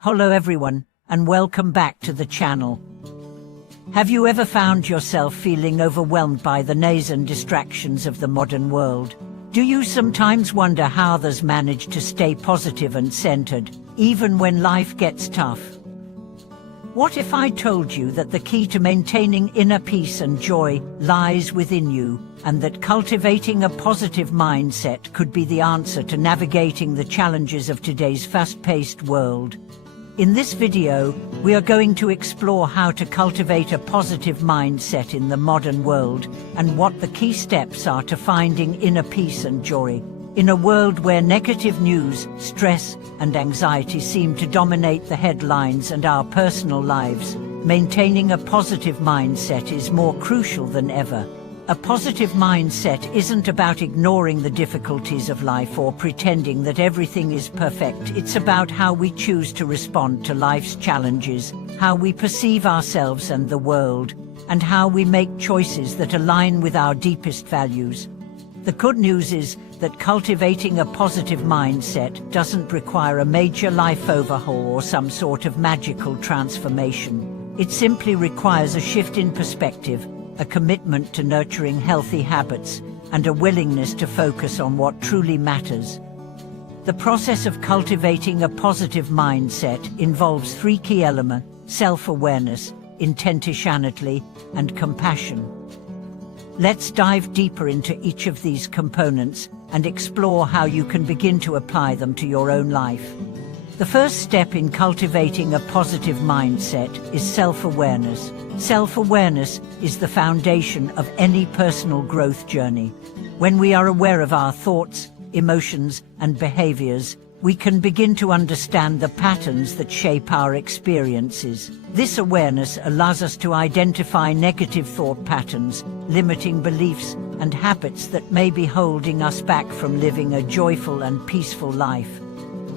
Hello everyone, and welcome back to the channel. Have you ever found yourself feeling overwhelmed by the noise and distractions of the modern world? Do you sometimes wonder how others manage to stay positive and centered, even when life gets tough? What if I told you that the key to maintaining inner peace and joy lies within you, and that cultivating a positive mindset could be the answer to navigating the challenges of today's fast-paced world? In this video, we are going to explore how to cultivate a positive mindset in the modern world and what the key steps are to finding inner peace and joy. In a world where negative news, stress, and anxiety seem to dominate the headlines and our personal lives, maintaining a positive mindset is more crucial than ever. A positive mindset isn't about ignoring the difficulties of life or pretending that everything is perfect. It's about how we choose to respond to life's challenges, how we perceive ourselves and the world, and how we make choices that align with our deepest values. The good news is that cultivating a positive mindset doesn't require a major life overhaul or some sort of magical transformation. It simply requires a shift in perspective, a commitment to nurturing healthy habits, and a willingness to focus on what truly matters. The process of cultivating a positive mindset involves three key elements: self-awareness, intentionality, and compassion. Let's dive deeper into each of these components and explore how you can begin to apply them to your own life. The first step in cultivating a positive mindset is self-awareness. Self-awareness is the foundation of any personal growth journey. When we are aware of our thoughts, emotions, and behaviors, we can begin to understand the patterns that shape our experiences. This awareness allows us to identify negative thought patterns, limiting beliefs, and habits that may be holding us back from living a joyful and peaceful life.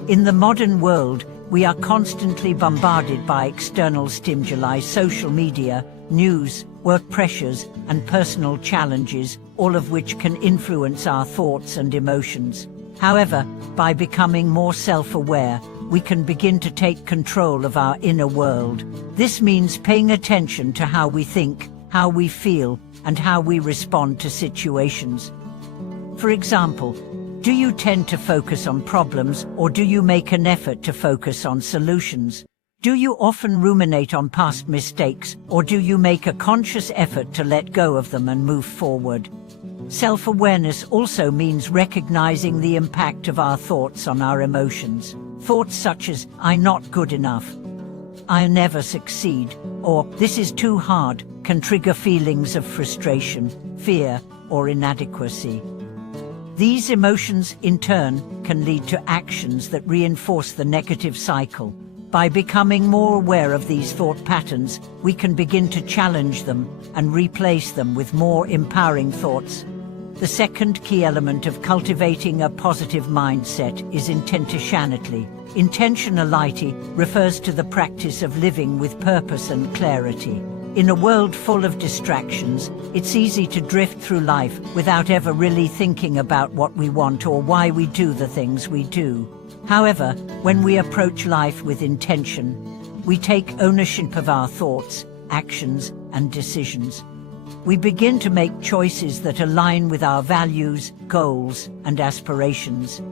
In the modern world, we are constantly bombarded by external stimuli: social media, news, work pressures, and personal challenges, all of which can influence our thoughts and emotions. However, by becoming more self-aware, we can begin to take control of our inner world. This means paying attention to how we think, how we feel, and how we respond to situations. For example, do you tend to focus on problems, or do you make an effort to focus on solutions? Do you often ruminate on past mistakes, or do you make a conscious effort to let go of them and move forward? Self-awareness also means recognizing the impact of our thoughts on our emotions. Thoughts such as, "I'm not good enough," "I'll never succeed," or "this is too hard," can trigger feelings of frustration, fear, or inadequacy. These emotions, in turn, can lead to actions that reinforce the negative cycle. By becoming more aware of these thought patterns, we can begin to challenge them and replace them with more empowering thoughts. The second key element of cultivating a positive mindset is intentionality. Intentionality refers to the practice of living with purpose and clarity. In a world full of distractions, it's easy to drift through life without ever really thinking about what we want or why we do the things we do. However, when we approach life with intention, we take ownership of our thoughts, actions, and decisions. We begin to make choices that align with our values, goals, and aspirations.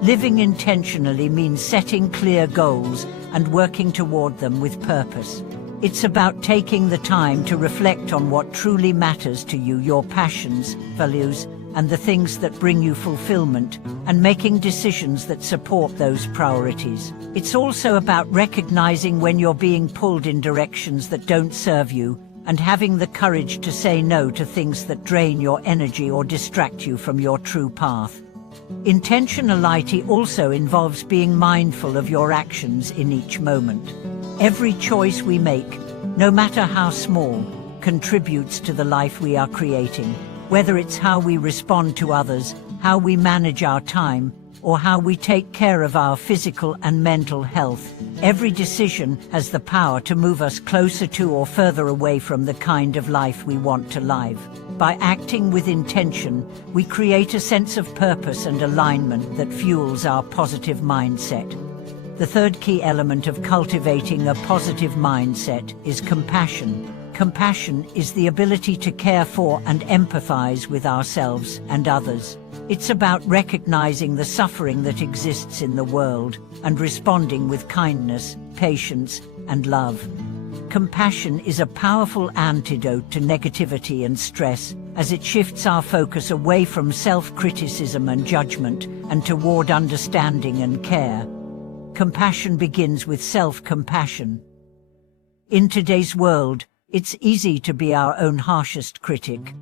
Living intentionally means setting clear goals and working toward them with purpose. It's about taking the time to reflect on what truly matters to you, your passions, values, and the things that bring you fulfillment, and making decisions that support those priorities. It's also about recognizing when you're being pulled in directions that don't serve you, and having the courage to say no to things that drain your energy or distract you from your true path. Intentionality also involves being mindful of your actions in each moment. Every choice we make, no matter how small, contributes to the life we are creating. Whether it's how we respond to others, how we manage our time, or how we take care of our physical and mental health, every decision has the power to move us closer to or further away from the kind of life we want to live. By acting with intention, we create a sense of purpose and alignment that fuels our positive mindset. The third key element of cultivating a positive mindset is compassion. Compassion is the ability to care for and empathize with ourselves and others. It's about recognizing the suffering that exists in the world and responding with kindness, patience, and love. Compassion is a powerful antidote to negativity and stress, as it shifts our focus away from self-criticism and judgment and toward understanding and care. Compassion begins with self-compassion. In today's world, it's easy to be our own harshest critic.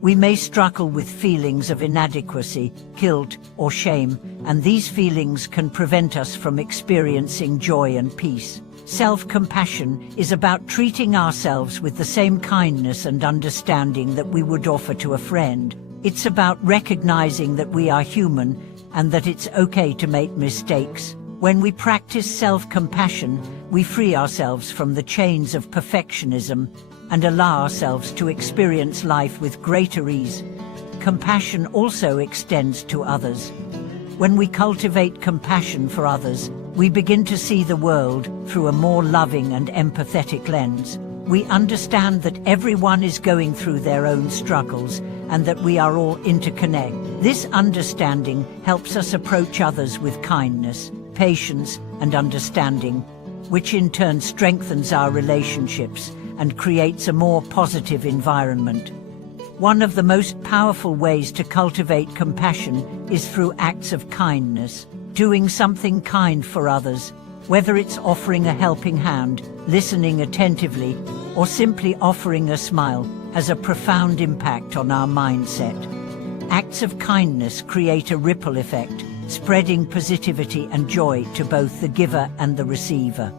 We may struggle with feelings of inadequacy, guilt, or shame, and these feelings can prevent us from experiencing joy and peace. Self-compassion is about treating ourselves with the same kindness and understanding that we would offer to a friend. It's about recognizing that we are human and that it's okay to make mistakes. When we practice self-compassion, we free ourselves from the chains of perfectionism and allow ourselves to experience life with greater ease. Compassion also extends to others. When we cultivate compassion for others, we begin to see the world through a more loving and empathetic lens. We understand that everyone is going through their own struggles and that we are all interconnected. This understanding helps us approach others with kindness, patience, and understanding, which in turn strengthens our relationships and creates a more positive environment. One of the most powerful ways to cultivate compassion is through acts of kindness. Doing something kind for others, whether it's offering a helping hand, listening attentively, or simply offering a smile, has a profound impact on our mindset. Acts of kindness create a ripple effect, spreading positivity and joy to both the giver and the receiver.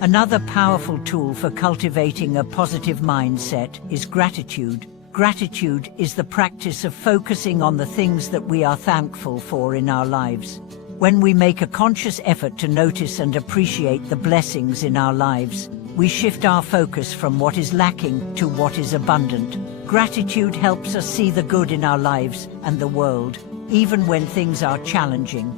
Another powerful tool for cultivating a positive mindset is gratitude. Gratitude is the practice of focusing on the things that we are thankful for in our lives. When we make a conscious effort to notice and appreciate the blessings in our lives, we shift our focus from what is lacking to what is abundant. Gratitude helps us see the good in our lives and the world, even when things are challenging.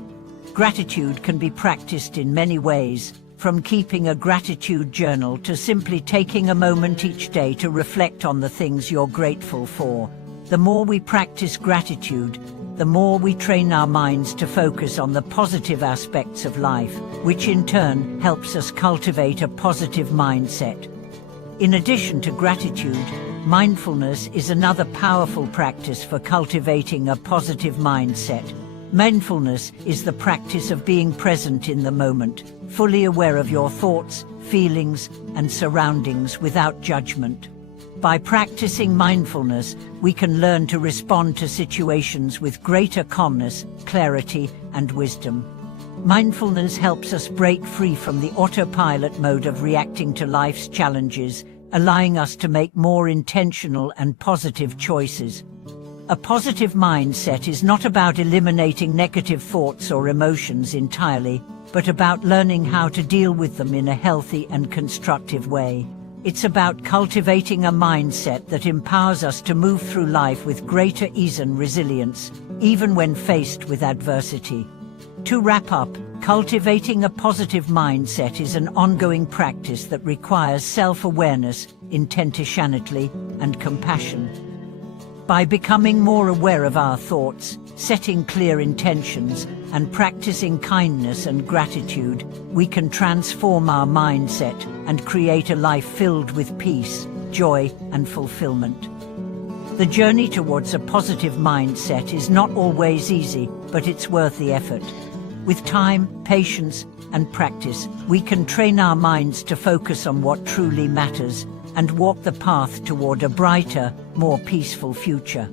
Gratitude can be practiced in many ways, from keeping a gratitude journal to simply taking a moment each day to reflect on the things you're grateful for. The more we practice gratitude, the more we train our minds to focus on the positive aspects of life, which in turn helps us cultivate a positive mindset. In addition to gratitude, mindfulness is another powerful practice for cultivating a positive mindset. Mindfulness is the practice of being present in the moment, fully aware of your thoughts, feelings, and surroundings without judgment. By practicing mindfulness, we can learn to respond to situations with greater calmness, clarity, and wisdom. Mindfulness helps us break free from the autopilot mode of reacting to life's challenges, allowing us to make more intentional and positive choices. A positive mindset is not about eliminating negative thoughts or emotions entirely, but about learning how to deal with them in a healthy and constructive way. It's about cultivating a mindset that empowers us to move through life with greater ease and resilience, even when faced with adversity. To wrap up, cultivating a positive mindset is an ongoing practice that requires self-awareness, intentionality, and compassion. By becoming more aware of our thoughts, setting clear intentions, and practicing kindness and gratitude, we can transform our mindset and create a life filled with peace, joy, and fulfillment. The journey towards a positive mindset is not always easy, but it's worth the effort. With time, patience, and practice, we can train our minds to focus on what truly matters and walk the path toward a brighter, more peaceful future.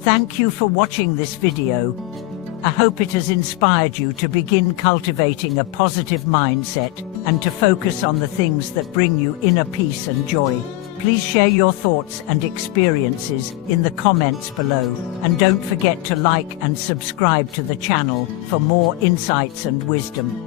Thank you for watching this video. I hope it has inspired you to begin cultivating a positive mindset and to focus on the things that bring you inner peace and joy. Please share your thoughts and experiences in the comments below, and don't forget to like and subscribe to the channel for more insights and wisdom.